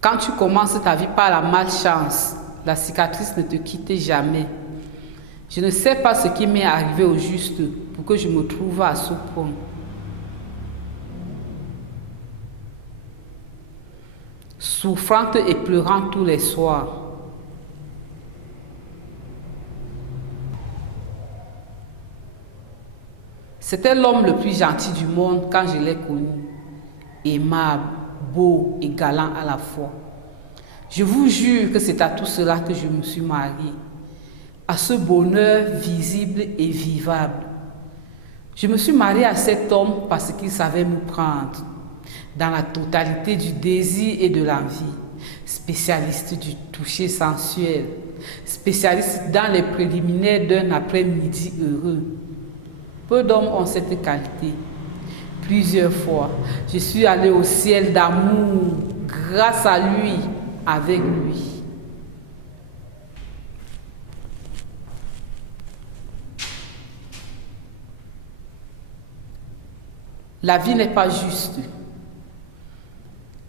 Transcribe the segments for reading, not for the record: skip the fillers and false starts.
Quand tu commences ta vie par la malchance, la cicatrice ne te quitte jamais. Je ne sais pas ce qui m'est arrivé au juste pour que je me trouve à ce point. Souffrante et pleurant tous les soirs. C'était l'homme le plus gentil du monde quand je l'ai connu. Aimable, beau et galant à la fois. Je vous jure que c'est à tout cela que je me suis mariée. À ce bonheur visible et vivable. Je me suis mariée à cet homme parce qu'il savait me prendre dans la totalité du désir et de l'envie. Spécialiste du toucher sensuel. Spécialiste dans les préliminaires d'un après-midi heureux. Peu d'hommes ont cette qualité. Plusieurs fois, je suis allée au ciel d'amour grâce à lui, avec lui. La vie n'est pas juste.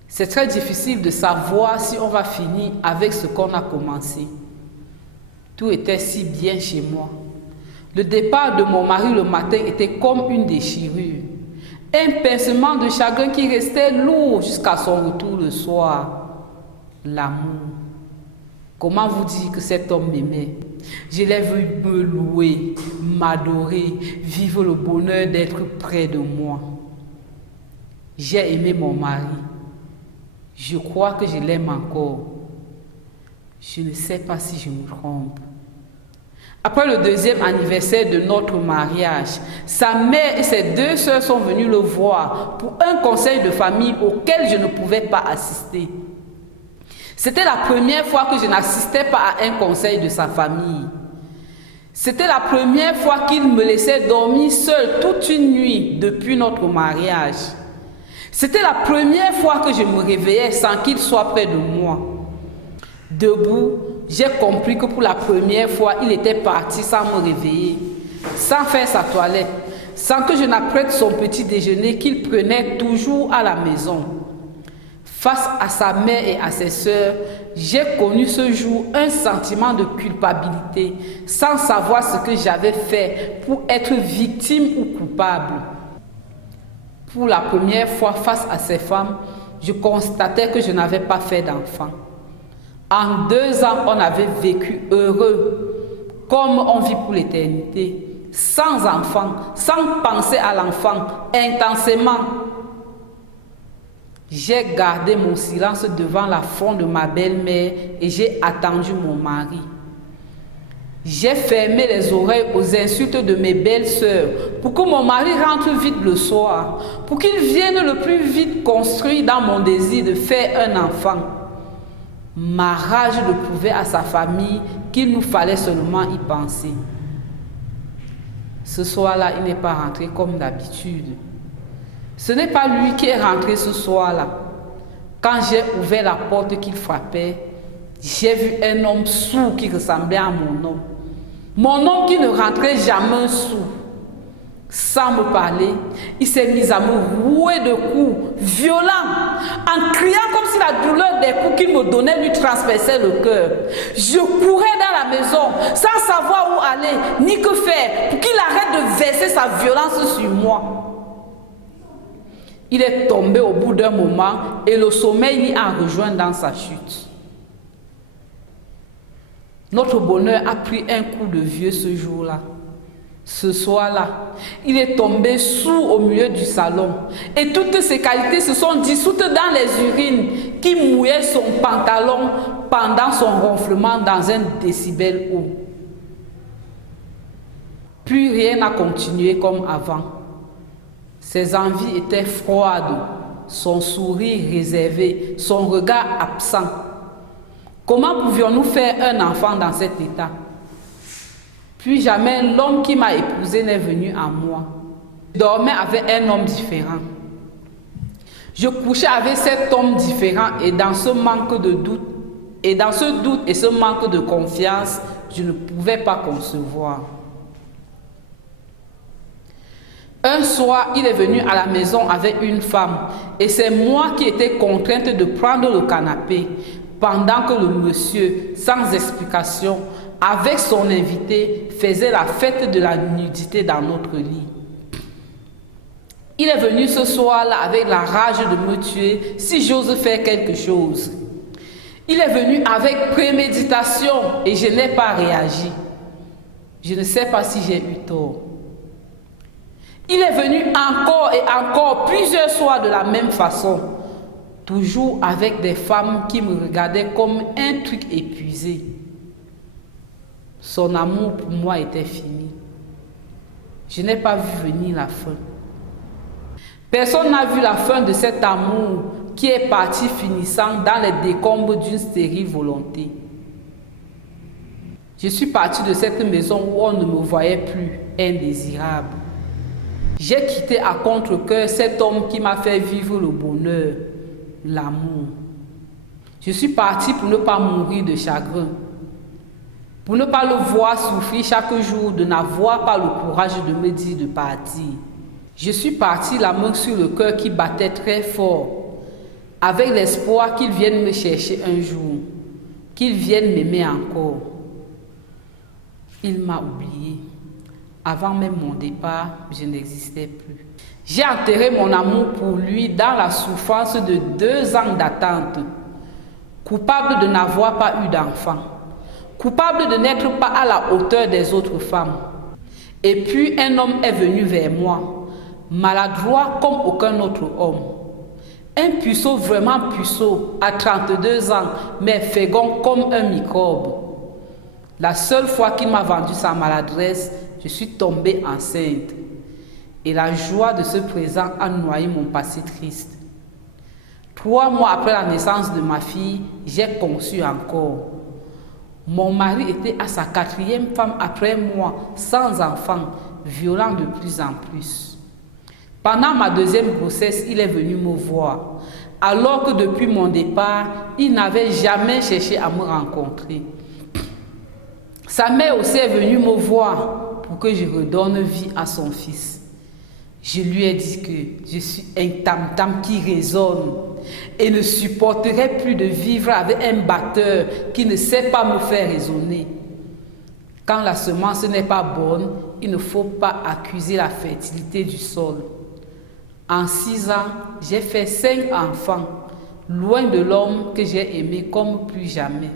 C'est très difficile de savoir si on va finir avec ce qu'on a commencé. Tout était si bien chez moi. Le départ de mon mari le matin était comme une déchirure. Un pincement de chagrin qui restait lourd jusqu'à son retour le soir. L'amour. Comment vous dire que cet homme m'aimait? Je l'ai vu me louer, m'adorer, vivre le bonheur d'être près de moi. J'ai aimé mon mari. Je crois que je l'aime encore. Je ne sais pas si je me trompe. Après le deuxième anniversaire de notre mariage, sa mère et ses deux sœurs sont venues le voir pour un conseil de famille auquel je ne pouvais pas assister. C'était la première fois que je n'assistais pas à un conseil de sa famille. C'était la première fois qu'il me laissait dormir seul toute une nuit depuis notre mariage. C'était la première fois que je me réveillais sans qu'il soit près de moi. Debout, j'ai compris que pour la première fois, il était parti sans me réveiller, sans faire sa toilette, sans que je n'apprête son petit déjeuner qu'il prenait toujours à la maison. Face à sa mère et à ses sœurs, j'ai connu ce jour un sentiment de culpabilité, sans savoir ce que j'avais fait pour être victime ou coupable. Pour la première fois face à ces femmes, je constatais que je n'avais pas fait d'enfant. En 2 ans, on avait vécu heureux, comme on vit pour l'éternité, sans enfant, sans penser à l'enfant, intensément. J'ai gardé mon silence devant la fond de ma belle-mère et j'ai attendu mon mari. J'ai fermé les oreilles aux insultes de mes belles-sœurs pour que mon mari rentre vite le soir, pour qu'il vienne le plus vite construire dans mon désir de faire un enfant. Ma rage de prouver à sa famille qu'il nous fallait seulement y penser. Ce soir-là, il n'est pas rentré comme d'habitude. Ce n'est pas lui qui est rentré ce soir-là. Quand j'ai ouvert la porte qu'il frappait, j'ai vu un homme sourd qui ressemblait à mon homme. Mon homme qui ne rentrait jamais sourd. Sans me parler, il s'est mis à me rouer de coups violents, en criant comme si la douleur des coups qu'il me donnait lui transperçait le cœur. Je courais dans la maison sans savoir où aller ni que faire pour qu'il arrête de verser sa violence sur moi. Il est tombé au bout d'un moment et le sommeil l'y a rejoint dans sa chute. Notre bonheur a pris un coup de vieux ce jour-là. Ce soir-là, il est tombé sourd au milieu du salon et toutes ses qualités se sont dissoutes dans les urines qui mouillaient son pantalon pendant son ronflement dans un décibel haut. Plus rien n'a continué comme avant. Ses envies étaient froides, son sourire réservé, son regard absent. Comment pouvions-nous faire un enfant dans cet état? Puis jamais l'homme qui m'a épousée n'est venu à moi. Je dormais avec un homme différent. Je couchais avec cet homme différent et dans ce manque de doute, et dans ce doute et ce manque de confiance, je ne pouvais pas concevoir. Un soir, il est venu à la maison avec une femme et c'est moi qui étais contrainte de prendre le canapé pendant que le monsieur, sans explication, avec son invité, faisait la fête de la nudité dans notre lit. Il est venu ce soir-là avec la rage de me tuer si j'ose faire quelque chose. Il est venu avec préméditation et je n'ai pas réagi. Je ne sais pas si j'ai eu tort. Il est venu encore et encore plusieurs soirs de la même façon, toujours avec des femmes qui me regardaient comme un truc épuisé. Son amour pour moi était fini. Je n'ai pas vu venir la fin. Personne n'a vu la fin de cet amour qui est parti finissant dans les décombres d'une stérile volonté. Je suis parti de cette maison où on ne me voyait plus indésirable. J'ai quitté à contre-cœur cet homme qui m'a fait vivre le bonheur, l'amour. Je suis parti pour ne pas mourir de chagrin, pour ne pas le voir souffrir chaque jour, de n'avoir pas le courage de me dire de partir. Je suis parti la main sur le cœur qui battait très fort, avec l'espoir qu'il vienne me chercher un jour, qu'il vienne m'aimer encore. Il m'a oublié. Avant même mon départ, je n'existais plus. J'ai enterré mon amour pour lui dans la souffrance de 2 ans d'attente, coupable de n'avoir pas eu d'enfant, coupable de n'être pas à la hauteur des autres femmes. Et puis un homme est venu vers moi, maladroit comme aucun autre homme. Un puceau vraiment puceau, à 32 ans, mais fécond comme un microbe. La seule fois qu'il m'a vendu sa maladresse, je suis tombée enceinte. Et la joie de ce présent a noyé mon passé triste. 3 mois après la naissance de ma fille, j'ai conçu encore. Mon mari était à sa 4e femme après moi, sans enfant, violent de plus en plus. Pendant ma 2e grossesse, il est venu me voir, alors que depuis mon départ, il n'avait jamais cherché à me rencontrer. Sa mère aussi est venue me voir pour que je redonne vie à son fils. Je lui ai dit que je suis un tam-tam qui résonne et ne supporterai plus de vivre avec un batteur qui ne sait pas me faire raisonner. Quand la semence n'est pas bonne, il ne faut pas accuser la fertilité du sol. En 6 ans, j'ai fait 5 enfants, loin de l'homme que j'ai aimé comme plus jamais.